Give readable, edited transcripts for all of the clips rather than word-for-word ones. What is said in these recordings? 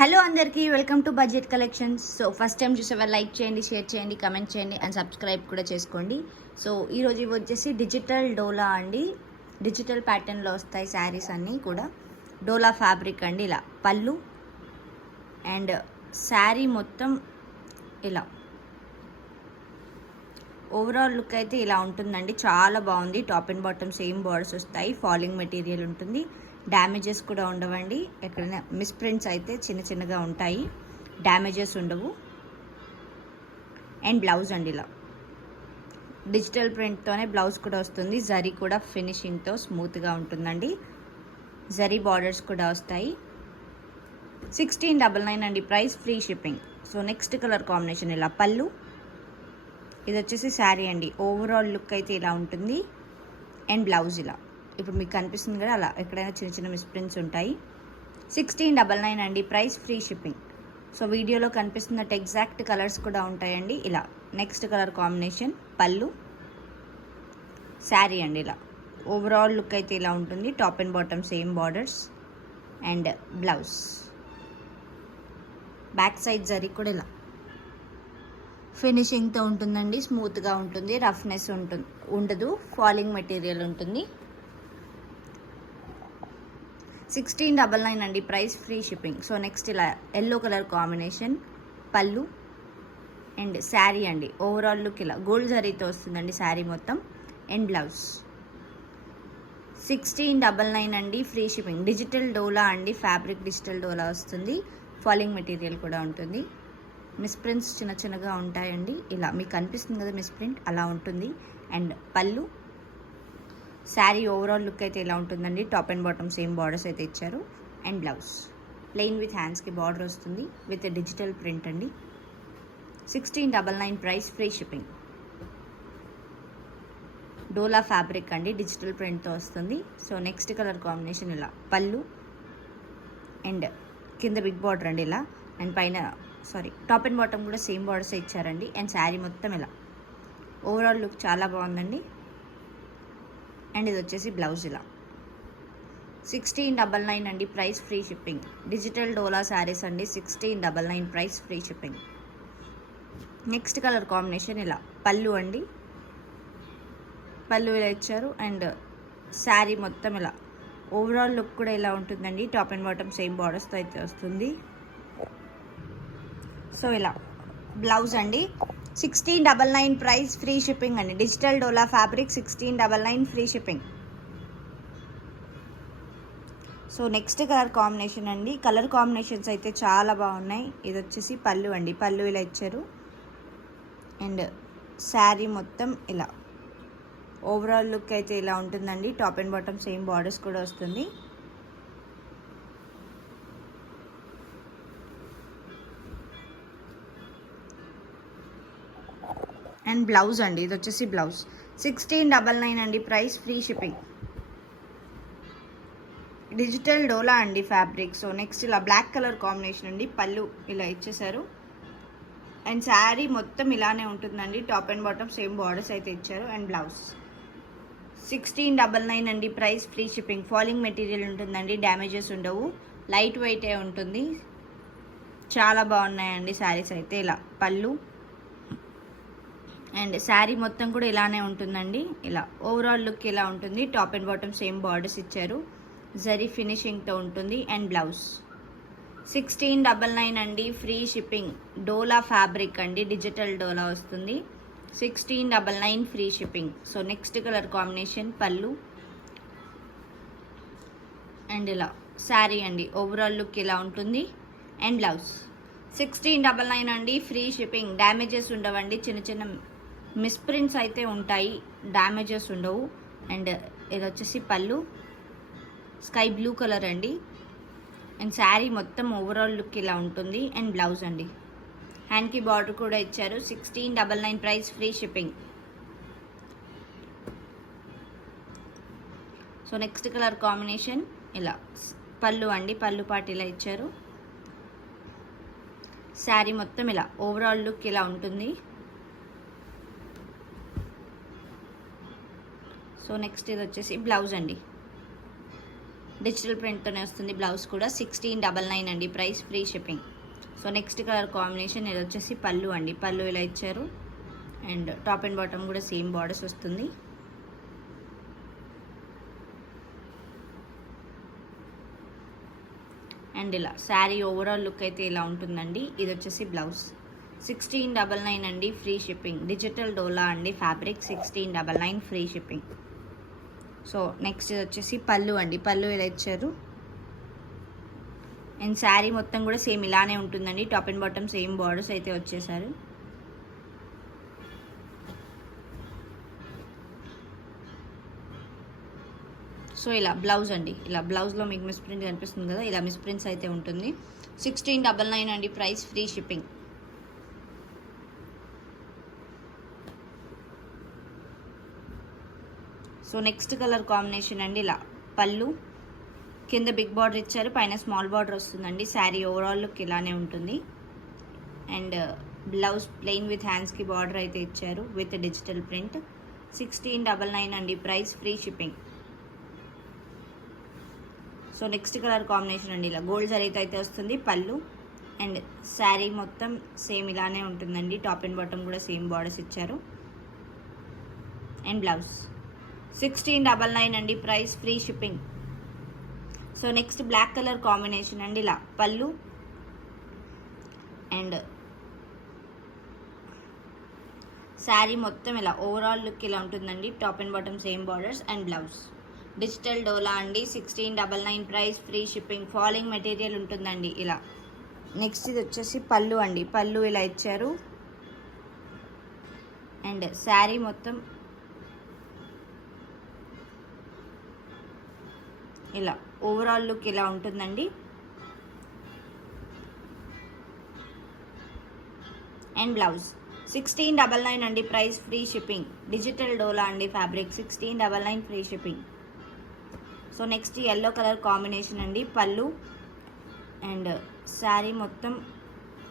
Hello అందరికీ welcome to budget collections. So first time చూసేవారు like చేయండి, షేర్ చేయండి, కమెంట్ చేయండి అండ్ సబ్స్క్రైబ్ కూడా చేసుకోండి. సో ఈరోజు ఇవి వచ్చేసి డిజిటల్ డోలా అండి. డిజిటల్ ప్యాటర్న్లో వస్తాయి శారీస్ అన్నీ కూడా. డోలా ఫ్యాబ్రిక్ అండి. ఇలా పళ్ళు అండ్ శారీ మొత్తం ఇలా ఓవరాల్ లుక్ అయితే ఇలా ఉంటుందండి. చాలా బాగుంది. Top and bottom same borders వస్తాయి. ఫాలింగ్ మెటీరియల్ ఉంటుంది. డ్యామేజెస్ కూడా ఉండవండి. ఎక్కడైనా మిస్ప్రింట్స్ అయితే చిన్న చిన్నగా ఉంటాయి, డ్యామేజెస్ ఉండవు. అండ్ బ్లౌజ్ అండి ఇలా డిజిటల్ ప్రింట్తోనే బ్లౌజ్ కూడా వస్తుంది. జరీ కూడా ఫినిషింగ్తో స్మూత్గా ఉంటుందండి. జరీ బార్డర్స్ కూడా వస్తాయి. 1699 అండి price, free shipping. So next colour combination ఇలా పళ్ళు. ఇది వచ్చేసి శారీ అండి. ఓవరాల్ లుక్ అయితే ఇలా ఉంటుంది. అండ్ బ్లౌజ్ ఇలా ఇప్పుడు మీకు కనిపిస్తుంది కదా, అలా ఎక్కడైనా చిన్న చిన్న మిస్ప్రింట్స్ ఉంటాయి. 1699 అండి ప్రైస్, ఫ్రీ షిప్పింగ్. సో వీడియోలో కనిపిస్తున్నట్టు ఎగ్జాక్ట్ కలర్స్ కూడా ఉంటాయండి. ఇలా నెక్స్ట్ కలర్ కాంబినేషన్ పళ్ళు, శారీ అండి. ఇలా ఓవరాల్ లుక్ అయితే ఇలా ఉంటుంది. Top and bottom same borders and blouse. Back side zari కూడా ఇలా ఫినిషింగ్తో ఉంటుందండి. స్మూత్గా ఉంటుంది, రఫ్నెస్ ఉండదు, ఫాలింగ్ మెటీరియల్ ఉంటుంది. 1699 అండి price, free shipping. So next ఇలా ఎల్లో కలర్ కాంబినేషన్ పళ్ళు అండ్ శారీ అండి. ఓవరాల్ లుక్ ఇలా గోల్డ్ జరీతో వస్తుందండి శారీ మొత్తం. And blouse. 1699 అండి, ఫ్రీ షిప్పింగ్. డిజిటల్ డోలా అండి, ఫ్యాబ్రిక్ డిజిటల్ డోలా వస్తుంది. ఫాలింగ్ మెటీరియల్ కూడా ఉంటుంది. మిస్ప్రింట్స్ చిన్న చిన్నగా ఉంటాయండి. ఇలా మీకు కనిపిస్తుంది కదా మిస్ప్రింట్, అలా ఉంటుంది. అండ్ పళ్ళు, శారీ ఓవరాల్ లుక్ అయితే ఇలా ఉంటుందండి. Top and bottom same borders అయితే ఇచ్చారు. అండ్ బ్లౌజ్ ప్లెయిన్ విత్ హ్యాండ్స్కి బార్డర్ వస్తుంది విత్ డిజిటల్ ప్రింట్ అండి. 1699 ప్రైస్, ఫ్రీ షిప్పింగ్. డోలా ఫ్యాబ్రిక్ అండి, డిజిటల్ ప్రింట్తో వస్తుంది. సో నెక్స్ట్ కలర్ కాంబినేషన్ ఇలా పళ్ళు అండ్ కింద బిగ్ బార్డర్ అండి ఇలా. అండ్ పైన టాప్ అండ్ బాటమ్ కూడా సేమ్ బార్డర్స్ ఇచ్చారండి. అండ్ శారీ మొత్తం ఇలా ఓవరాల్ లుక్ చాలా బాగుందండి. అండ్ ఇది వచ్చేసి బ్లౌజ్ ఇలా. 1699 అండి ప్రైస్, ఫ్రీ షిప్పింగ్. డిజిటల్ డోలా శారీస్ అండి. 1699 price, free shipping. Next colour combination ఇలా పళ్ళు అండి. పళ్ళు ఇలా ఇచ్చారు. అండ్ శారీ మొత్తం ఇలా ఓవరాల్ లుక్ కూడా ఇలా ఉంటుందండి. టాప్ అండ్ బాటమ్ సేమ్ బార్డర్స్తో అయితే వస్తుంది. సో ఇలా బ్లౌజ్ అండి. 1699 ప్రైస్, ఫ్రీ షిప్పింగ్ అండి. Digital dola fabric 1699 free shipping. So next colour combination అండి. కలర్ కాంబినేషన్స్ అయితే చాలా బాగున్నాయి. ఇది వచ్చేసి పళ్ళు అండి. పళ్ళు ఇలా ఇచ్చారు. అండ్ శారీ మొత్తం ఇలా ఓవరాల్ లుక్ అయితే ఇలా ఉంటుందండి. Top and bottom same borders కూడా వస్తుంది. అండ్ బ్లౌజ్ అండి. ఇది వచ్చేసి బ్లౌజ్. 1699 అండి price, free shipping. Digital dola అండి ఫ్యాబ్రిక్. సో నెక్స్ట్ ఇలా బ్లాక్ కలర్ కాంబినేషన్ అండి. పళ్ళు ఇలా ఇచ్చేసారు. అండ్ శారీ మొత్తం ఇలానే ఉంటుందండి. Top and bottom same borders అయితే ఇచ్చారు. And blouse. 1699 అండి price, free shipping. Falling material ఉంటుందండి, డ్యామేజెస్ ఉండవు, లైట్ వెయిటే ఉంటుంది. చాలా బాగున్నాయండి శారీస్ అయితే. ఇలా పళ్ళు అండ్ శారీ మొత్తం కూడా ఇలానే ఉంటుందండి. ఇలా ఓవరాల్ లుక్ ఇలా ఉంటుంది. Top and bottom same borders ఇచ్చారు. జరీ ఫినిషింగ్తో ఉంటుంది. And blouse. 1699 అండి, ఫ్రీ షిప్పింగ్. డోలా ఫ్యాబ్రిక్ అండి, డిజిటల్ డోలా వస్తుంది. 1699 free shipping. So next colour combination పళ్ళు అండ్ ఇలా శారీ అండి. ఓవరాల్ లుక్ ఇలా ఉంటుంది. And blouse. 1699 అండి, ఫ్రీ షిప్పింగ్. డ్యామేజెస్ ఉండవండి. చిన్న చిన్న మిస్ప్రింట్స్ అయితే ఉంటాయి, డ్యామేజెస్ ఉండవు. అండ్ ఇది వచ్చేసి పళ్ళు స్కై బ్లూ కలర్ అండి. అండ్ శారీ మొత్తం ఓవరాల్ లుక్ ఇలా ఉంటుంది. అండ్ బ్లౌజ్ అండి. హ్యాండ్కి బార్డర్ కూడా ఇచ్చారు. 1699 price, free shipping. So next colour combination ఇలా పళ్ళు అండి. పళ్ళు పాటు ఇలా ఇచ్చారు. శారీ మొత్తం ఇలా ఓవరాల్ లుక్ ఇలా ఉంటుంది. సో నెక్స్ట్ ఇది వచ్చేసి బ్లౌజ్ అండి. డిజిటల్ ప్రింట్తోనే వస్తుంది. బ్లౌజ్ కూడా 1699 అండి price, free shipping. So next colour combination ఇది వచ్చేసి పళ్ళు అండి. పళ్ళు ఇలా ఇచ్చారు అండ్ టాప్ అండ్ బాటమ్ కూడా సేమ్ బార్డర్స్ వస్తుంది. అండ్ ఇలా శారీ ఓవరాల్ లుక్ అయితే ఇలా ఉంటుందండి. ఇది వచ్చేసి బ్లౌజ్ 1699 అండి, ఫ్రీ షిప్పింగ్. డిజిటల్ డోలా అండి fabric, 1699 free shipping. So next ఇది వచ్చేసి పళ్ళు అండి. పళ్ళు ఇలా ఇచ్చారు అండ్ శారీ మొత్తం కూడా సేమ్ ఇలానే ఉంటుందండి. Top and bottom same borders అయితే వచ్చేసారు. సో ఇలా బ్లౌజ్ అండి. ఇలా బ్లౌజ్లో మీకు మిస్ ప్రింట్ కనిపిస్తుంది కదా, ఇలా మిస్ ప్రింట్స్ అయితే ఉంటుంది. 1699 అండి price, free shipping. So next colour combination అండి. ఇలా పళ్ళు కింద బిగ్ బార్డర్ ఇచ్చారు, పైన స్మాల్ బార్డర్ వస్తుందండి. శారీ ఓవరాల్ లుక్ ఇలానే ఉంటుంది. అండ్ బ్లౌజ్ ప్లెయిన్ విత్ హ్యాండ్స్కి బార్డర్ అయితే ఇచ్చారు విత్ డిజిటల్ ప్రింట్. 1699 అండి price, free shipping. So next colour combination అండి. ఇలా గోల్డ్ జరీతో అయితే వస్తుంది పళ్ళు అండ్ శారీ మొత్తం సేమ్ ఇలానే ఉంటుందండి. టాప్ అండ్ బాటమ్ కూడా సేమ్ బార్డర్స్ ఇచ్చారు అండ్ బ్లౌజ్ 1699 అండి price, free shipping. So next black colour combination అండి. ఇలా పళ్ళు అండ్ శారీ మొత్తం ఇలా ఓవరాల్ లుక్ ఇలా ఉంటుందండి. Top and bottom same borders and blouse digital dola అండి, 1699 price, free shipping. Falling material ఉంటుందండి ఇలా. నెక్స్ట్ ఇది వచ్చేసి పళ్ళు అండి. పళ్ళు ఇలా ఇచ్చారు అండ్ శారీ మొత్తం ఇలా ఓవరాల్ లుక్ ఇలా ఉంటుందండి. అండ్ బ్లౌజ్ 1699 అండి price, free shipping. Digital dola అండి fabric, 1699 free shipping. So next yellow colour combination అండి. పళ్ళు అండ్ శారీ మొత్తం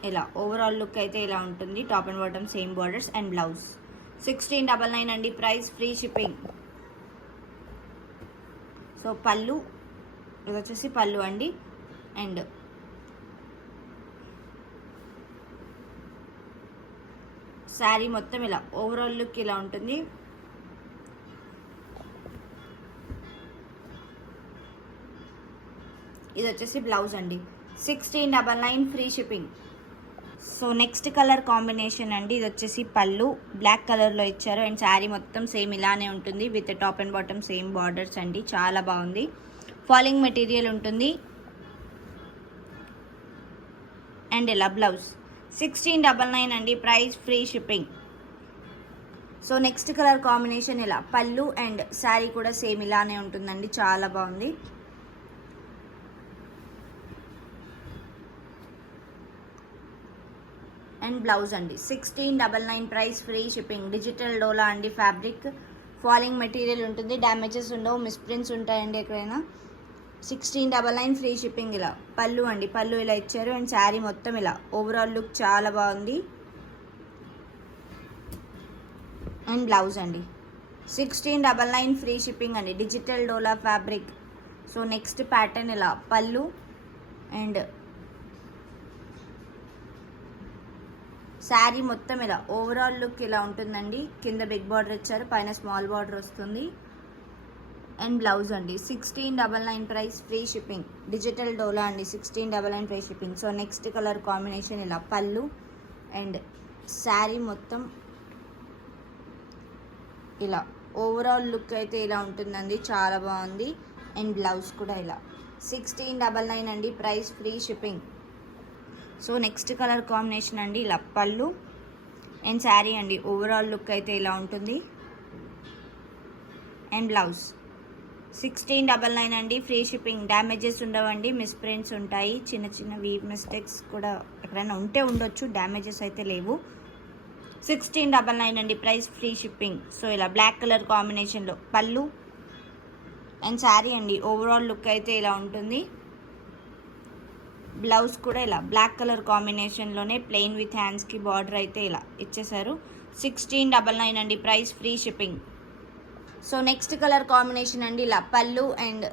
ఇలా ఓవరాల్ లుక్ అయితే ఇలా ఉంటుంది. Top and bottom same borders and blouse 1699 అండి ప్రైస్, ఫ్రీ షిప్పింగ్. సో పళ్ళు ఇది వచ్చేసి పళ్ళు అండి అండ్ శారీ మొత్తం ఇలా ఓవరాల్ లుక్ ఇలా ఉంటుంది. ఇది వచ్చేసి బ్లౌజ్ అండి, 1699 free shipping. So next colour combination అండి. ఇది వచ్చేసి పళ్ళు బ్లాక్ కలర్లో ఇచ్చారు అండ్ శారీ మొత్తం సేమ్ ఇలానే ఉంటుంది with top and bottom same borders అండి. చాలా బాగుంది. ఫాలింగ్ మెటీరియల్ ఉంటుంది అండ్ ఇలా బ్లౌజ్ 1699 అండి price, free shipping. So next colour combination ఇలా పళ్ళు అండ్ శారీ కూడా సేమ్ ఇలానే ఉంటుందండి. చాలా బాగుంది. అండ్ బ్లౌజ్ అండి 1699 price, free shipping. Digital dola అండి ఫ్యాబ్రిక్, ఫాలింగ్ మెటీరియల్ ఉంటుంది. డ్యామేజెస్ ఉండవు, మిస్ ప్రింట్స్ ఉంటాయండి ఎక్కడైనా. 1699 ఫ్రీ షిప్పింగ్. ఇలా పళ్ళు అండి. పళ్ళు ఇలా ఇచ్చారు అండ్ శారీ మొత్తం ఇలా ఓవరాల్ లుక్ చాలా బాగుంది. అండ్ బ్లౌజ్ అండి 1699 ఫ్రీ షిప్పింగ్ అండి. Digital dola fabric. So next pattern ఇలా పళ్ళు అండ్ శారీ మొత్తం ఇలా ఓవరాల్ లుక్ ఇలా ఉంటుందండి. కింద బిగ్ బార్డర్ ఇచ్చారు, పైన స్మాల్ బార్డర్ వస్తుంది అండ్ బ్లౌజ్ అండి 1699 price, free shipping. Digital dola అండి 1699 free shipping. So next colour combination ఇలా పళ్ళు అండ్ శారీ మొత్తం ఇలా ఓవరాల్ లుక్ అయితే ఇలా ఉంటుందండి. చాలా బాగుంది. అండ్ బ్లౌజ్ కూడా ఇలా 1699 అండి price, free shipping. So next colour combination అండి. ఇలా పళ్ళు అండ్ శారీ అండి ఓవరాల్ లుక్ అయితే ఇలా ఉంటుంది అండ్ బ్లౌజ్ 1699 అండి, ఫ్రీ షిప్పింగ్. డ్యామేజెస్ ఉండవండి, మిస్ ప్రింట్స్ ఉంటాయి. చిన్న చిన్న వీవ్ మిస్టేక్స్ కూడా ఎక్కడైనా ఉంటే ఉండొచ్చు, డ్యామేజెస్ అయితే లేవు. 1699 అండి ప్రైస్, ఫ్రీ షిప్పింగ్. సో ఇలా బ్లాక్ కలర్ కాంబినేషన్లో పళ్ళు అండ్ శారీ అండి ఓవరాల్ లుక్ అయితే ఇలా ఉంటుంది. బ్లౌజ్ కూడా ఇలా బ్లాక్ కలర్ కాంబినేషన్లోనే ప్లెయిన్ విత్ హ్యాండ్స్కి బార్డర్ అయితే ఇలా ఇచ్చేసారు. 1699 అండి price, free shipping. So next colour combination అండి. ఇలా పళ్ళు అండ్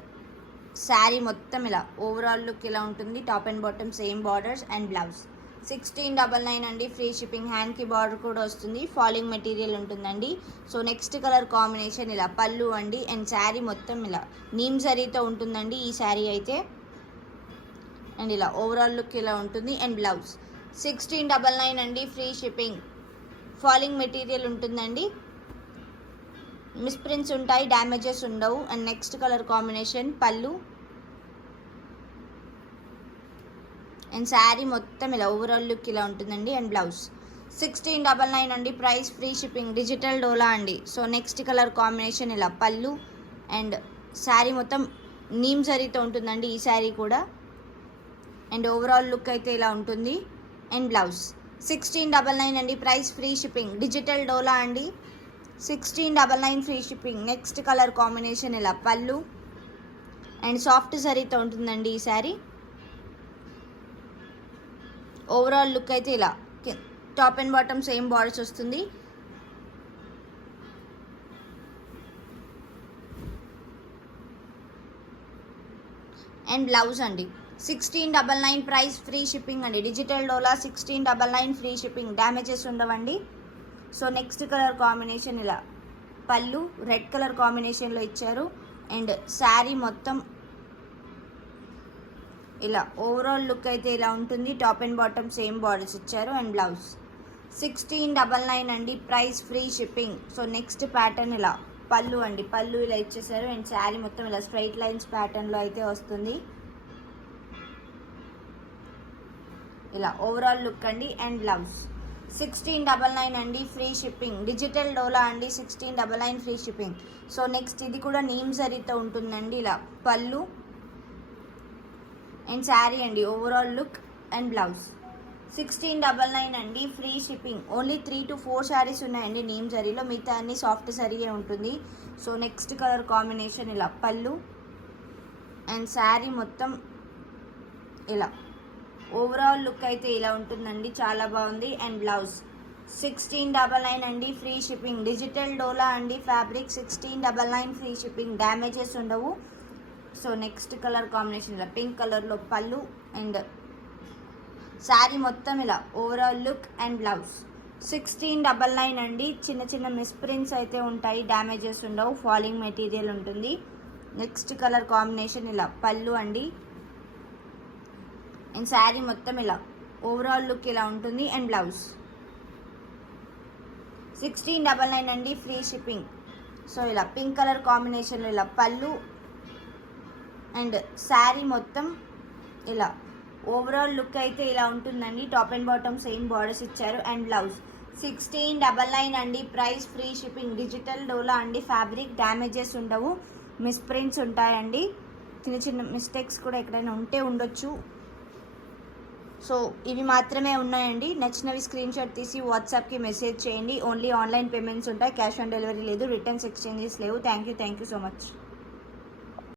శారీ మొత్తం ఇలా ఓవరాల్ లుక్ ఇలా ఉంటుంది. Top and bottom same borders and blouse 1699 అండి. Free shipping. హ్యాండ్కి బార్డర్ కూడా వస్తుంది. ఫాలింగ్ మెటీరియల్ ఉంటుందండి. సో నెక్స్ట్ కలర్ కాంబినేషన్ ఇలా పళ్ళు అండి. అండ్ శారీ మొత్తం ఇలా నీమ్ జరీతో ఉంటుందండి ఈ శారీ అయితే. అండ్ ఇలా ఓవరాల్ లుక్ ఇలా ఉంటుంది. అండ్ బ్లౌజ్ 1699 అండి. Free shipping. ఫాలింగ్ మెటీరియల్ ఉంటుందండి. మిస్ప్రింట్స్ ఉంటాయి, డ్యామేజెస్ ఉండవు. అండ్ నెక్స్ట్ కలర్ కాంబినేషన్ పళ్ళు అండ్ శారీ మొత్తం ఇలా ఓవరాల్ లుక్ ఇలా ఉంటుందండి. అండ్ బ్లౌజ్ 1699 అండి. Price free shipping. Digital dola అండి. సో నెక్స్ట్ కలర్ కాంబినేషన్ ఇలా పళ్ళు అండ్ శారీ మొత్తం నీమ్ జరీతో ఉంటుందండి ఈ శారీ కూడా. అండ్ ఓవరాల్ లుక్ అయితే ఇలా ఉంటుంది. అండ్ బ్లౌజ్ 1699 అండి. Price free shipping. Digital dola అండి. 1699 free shipping. Next colour combination ఇలా పళ్ళు అండ్ సాఫ్ట్ జరీతో ఉంటుందండి ఈ శారీ. ఓవరాల్ లుక్ అయితే ఇలా top and bottom same borders వస్తుంది. అండ్ బ్లౌజ్ అండి 1699 ప్రైస్ ఫ్రీ షిప్పింగ్ అండి. డిజిటల్ డోలా 1699 ఫ్రీ షిప్పింగ్. డ్యామేజెస్ ఉండవండి. సో నెక్స్ట్ కలర్ కాంబినేషన్ ఇలా పళ్ళు రెడ్ కలర్ కాంబినేషన్లో ఇచ్చారు. అండ్ శారీ మొత్తం ఇలా ఓవరాల్ లుక్ అయితే ఇలా ఉంటుంది. Top and bottom same borders ఇచ్చారు. అండ్ బ్లౌజ్ 1699 అండి. Price free shipping. So next pattern ఇలా పళ్ళు అండి. పళ్ళు ఇలా ఇచ్చేసారు. అండ్ శారీ మొత్తం ఇలా స్ట్రైట్ లైన్స్ ప్యాటర్న్లో అయితే వస్తుంది. ఇలా ఓవరాల్ లుక్ అండి. అండ్ బ్లౌజ్ 1699 అండి. Free shipping. డిజిటల్ డోలా అండి. 1699 ఫ్రీ షిప్పింగ్. సో నెక్స్ట్ ఇది కూడా నీమ్ జరీతో ఉంటుందండి. ఇలా పళ్ళు అండ్ శారీ అండి. ఓవరాల్ లుక్ అండ్ బ్లౌజ్ 1699 అండి. Free shipping. Only 3 to 4 saris ఉన్నాయండి నీమ్ జరీలో. మిగతా అన్ని సాఫ్ట్ జరీయే ఉంటుంది. సో నెక్స్ట్ కలర్ కాంబినేషన్ ఇలా పళ్ళు అండ్ శారీ మొత్తం ఇలా ఓవరాల్ లుక్ అయితే ఇలా ఉంటుందండి. చాలా బాగుంది. అండ్ బ్లౌజ్ 1699 అండి. Free shipping. డిజిటల్ డోలా అండి. Fabric 1699 free shipping. డ్యామేజెస్ ఉండవు. సో నెక్స్ట్ కలర్ కాంబినేషన్ ఇలా పింక్ కలర్లో పళ్ళు అండ్ శారీ మొత్తం ఇలా ఓవరాల్ లుక్ అండ్ బ్లౌజ్ 1699 అండి. చిన్న చిన్న మిస్ప్రింట్స్ అయితే ఉంటాయి, డ్యామేజెస్ ఉండవు. ఫాలింగ్ మెటీరియల్ ఉంటుంది. నెక్స్ట్ కలర్ కాంబినేషన్ ఇలా పళ్ళు అండి. అండ్ శారీ మొత్తం ఇలా ఓవరాల్ లుక్ ఇలా ఉంటుంది. అండ్ బ్లౌజ్ 1699 అండి. Free shipping. సో ఇలా పింక్ కలర్ కాంబినేషన్లో ఇలా పళ్ళు అండ్ శారీ మొత్తం ఇలా ఓవరాల్ లుక్ అయితే ఇలా ఉంటుందండి. Top and bottom same borders ఇచ్చారు. అండ్ బ్లౌజ్ 1699 అండి. Price free shipping. Digital dola అండి. ఫ్యాబ్రిక్ డ్యామేజెస్ ఉండవు, మిస్ప్రింట్స్ ఉంటాయండి. చిన్న చిన్న మిస్టేక్స్ కూడా ఎక్కడైనా ఉంటే ఉండొచ్చు. సో ఇవి మాత్రమే ఉన్నాయండి. నచ్చినవి స్క్రీన్ షాట్ తీసి వాట్సాప్కి మెసేజ్ చేయండి. ఓన్లీ ఆన్లైన్ పేమెంట్స్ ఉంటాయి. క్యాష్ ఆన్ డెలివరీ లేదు. రిటర్న్స్ ఎక్స్చేంజెస్ లేవు. Thank you so much.